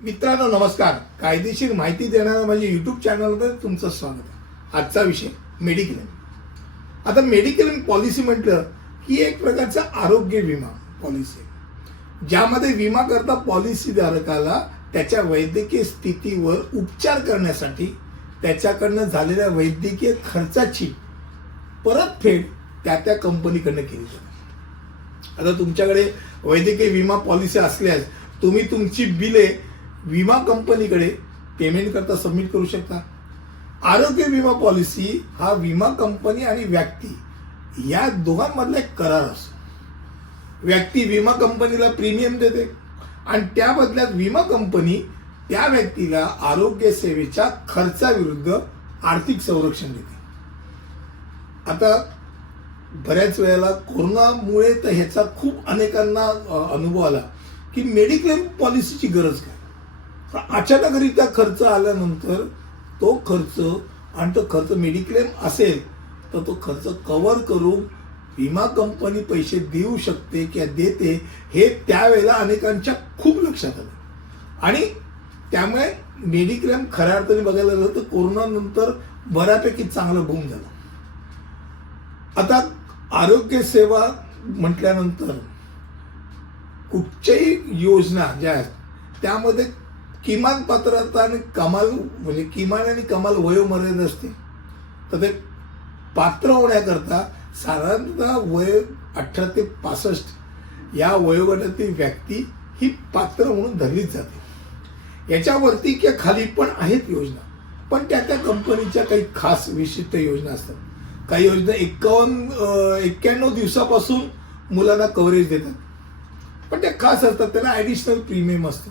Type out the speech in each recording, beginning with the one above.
मित्रांनो नमस्कार. कायदेशीर माहिती देणाऱ्या माझ्या युट्यूब चॅनलमध्ये तुमचं स्वागत आहे. आजचा विषय मेडिक्लेम आता मेडिक्लेम पॉलिसी म्हटलं की एक प्रकारचा आरोग्य विमा पॉलिसी ज्यामध्ये विमा करता पॉलिसीधारकाला त्याच्या वैद्यकीय स्थितीवर उपचार करण्यासाठी त्याच्याकडनं झालेल्या वैद्यकीय खर्चाची परतफेड त्या त्या कंपनीकडनं केली जाते. आता तुमच्याकडे वैद्यकीय विमा पॉलिसी असल्यास तुम्ही तुमची बिले विमा कंपनीकडे पेमेंट करता सबमिट करू शकता. आरोग्य विमा पॉलिसी हा विमा कंपनी आणि व्यक्ती या दोघांमधला एक करार असतो. व्यक्ती विमा कंपनीला प्रीमियम देते आणि त्या बदल्यात विमा कंपनी त्या व्यक्तीला आरोग्य सेवेच्या खर्चाविरुद्ध आर्थिक संरक्षण देते. आता बऱ्याच वेळेला कोरोनामुळे तर ह्याचा खूप अनेकांना अनुभव आला की मेडिक्लेम पॉलिसीची गरज काय? पण अचानकरित्या खर्च आल्यानंतर तो खर्च आणि तो खर्च मेडिक्लेम असेल तर तो खर्च कव्हर करून विमा कंपनी पैसे देऊ शकते किंवा देते हे त्यावेळेला अनेकांच्या खूप लक्षात आलं. आणि त्यामुळे मेडिक्लेम खऱ्या अर्थाने बघायला गेलं तर कोरोनानंतर बऱ्यापैकी चांगलं बूम झालं. आता आरोग्य सेवा म्हटल्यानंतर कुठच्याही योजना ज्या आहेत त्यामध्ये किमान पात्रता आणि कमाल म्हणजे किमान आणि कमाल वयोमर्यादा असते तर ते पात्र होण्याकरता साधारणतः वय अठरा ते पासष्ट या वयोगटातील व्यक्ती ही पात्र म्हणून धरलीच जाते. याच्यावरती किंवा खाली पण आहेत योजना पण त्या त्या कंपनीच्या काही खास विशिष्ट योजना असतात. काही योजना एक्कावन्न एक्क्याण्णव दिवसापासून मुलांना कव्हरेज देतात. पण त्या खास असतात त्याला ॲडिशनल प्रीमियम असतं.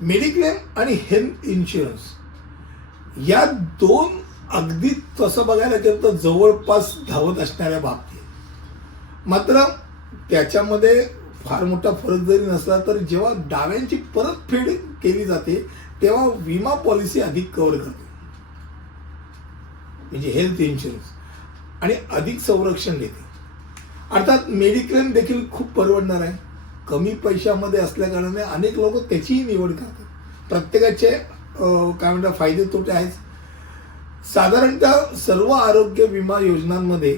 मेडिक्लेम आणि हेल्थ इन्शुरन्स. या दोन अगदी तसं बघायला गेलं तर जवळपास धावत असणाऱ्या बाबती मात्र त्याच्यामध्ये फार मोठा फरक जरी नसला तर जेव्हा डाव्यांची परतफेड केली जाते तेव्हा विमा पॉलिसी अधिक कव्हर करते. म्हणजे हेल्थ इन्शुरन्स. आणि अधिक संरक्षण देते. अर्थात मेडिक्लेम देखील खूप परवडणार आहे. कमी पैशामध्ये असल्याकारणाने अनेक लोक त्याचीही निवड करतात. प्रत्येकाचे काय म्हणतात फायदे तोटे आहेच साधारणतः सर्व आरोग्य विमा योजनांमध्ये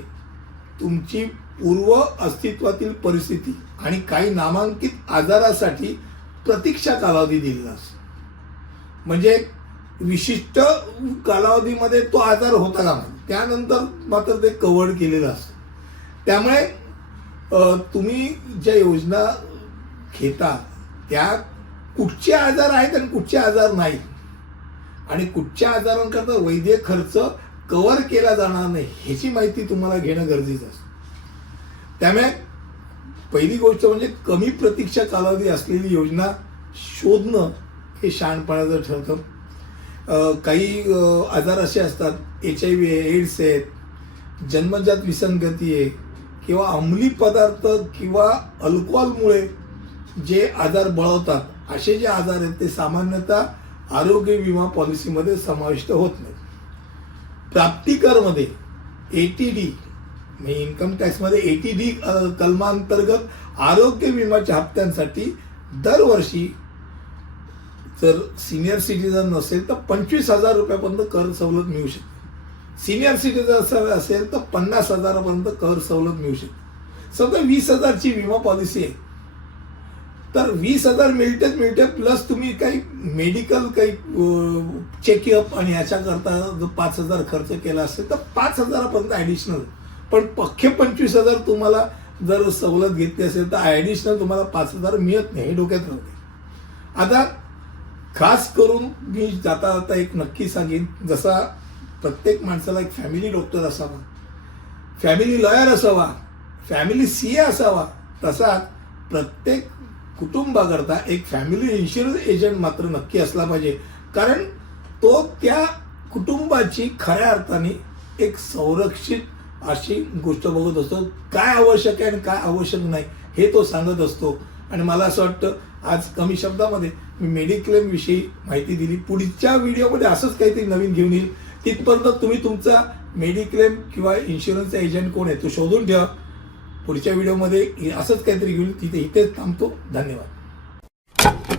तुमची पूर्व अस्तित्वातील परिस्थिती आणि काही नामांकित आजारासाठी प्रतीक्षा कालावधी दिलेला असतो. म्हणजे विशिष्ट कालावधीमध्ये तो आजार होता का त्यानंतर मात्र ते कव्हर केलेलं असतं. त्यामुळे तुम्ही ज्या योजना घेता त्या कुठचे आजार आहेत आणि कुठचे आजार नाहीत. आणि कुठच्या आजारांकरता वैद्य खर्च कव्हर केला जाणार नाही ह्याची माहिती तुम्हाला घेणं गरजेचं असतं. त्यामुळे पहिली गोष्ट म्हणजे कमी प्रतीक्षा कालावधी असलेली योजना शोधणं हे शहाणपणाचं ठरतं. काही आजार असे असतात एच आय व्ही आहे एड्स आहेत जन्मजात विसंगती आहे किंवा अंमली पदार्थ किंवा अल्कोहोलमुळे जे आजार बळवतात असे जे आजार आहेत ते सामान्यतः आरोग्य विमा पॉलिसीमध्ये समाविष्ट होत नाही प्राप्तिकरमध्ये ए टी डी म्हणजे इन्कम टॅक्समध्ये ए टी डी कलमांतर्गत आरोग्य विम्याच्या हप्त्यांसाठी दरवर्षी जर सिनियर सिटीजन नसेल तर पंचवीस हजार रुपयापर्यंत कर सवलत मिळू शकते. सिनियर सिटीजन असेल असेल तर पन्नास हजारापर्यंत कर सवलत मिळू शकते. समजा वीस हजारची विमा पॉलिसी आहे. तर वीस हजार मिळतेच मिळते प्लस तुम्ही काही मेडिकल काही चेकअप आणि ह्याच्याकरता जर पाच हजार खर्च केला असेल तर पाच हजारापर्यंत ॲडिशनल पण पक्के पंचवीस हजार तुम्हाला जर सवलत घेतली असेल तर ॲडिशनल तुम्हाला पाच हजार मिळत नाही हे डोक्यात नव्हते आता खास करून मी जाता जाता एक नक्की सांगेन जसा प्रत्येक माणसाला एक फॅमिली डॉक्टर असावा फॅमिली लॉयर असावा फॅमिली सी ए असावा तसा प्रत्येक कुटुंबाकरता एक फॅमिली इन्शुरन्स एजंट मात्र नक्की असला पाहिजे. कारण तो त्या कुटुंबाची खऱ्या अर्थाने एक संरक्षित अशी गोष्ट बघत असतो. काय आवश्यक आहे आणि काय आवश्यक नाही हे तो सांगत असतो. आणि मला असं वाटतं आज कमी शब्दामध्ये मी मेडिक्लेम विषयी माहिती दिली. पुढच्या व्हिडिओमध्ये असंच काहीतरी नवीन घेऊन येईल. तिथपर्यंत तुम्ही तुमचा मेडिक्लेम किंवा इन्शुरन्सचा एजंट कोण आहे तो शोधून ठेवा. पुढच्या व्हिडिओमध्ये असंच काहीतरी घेऊन तिथे इथेच थांबतो. धन्यवाद.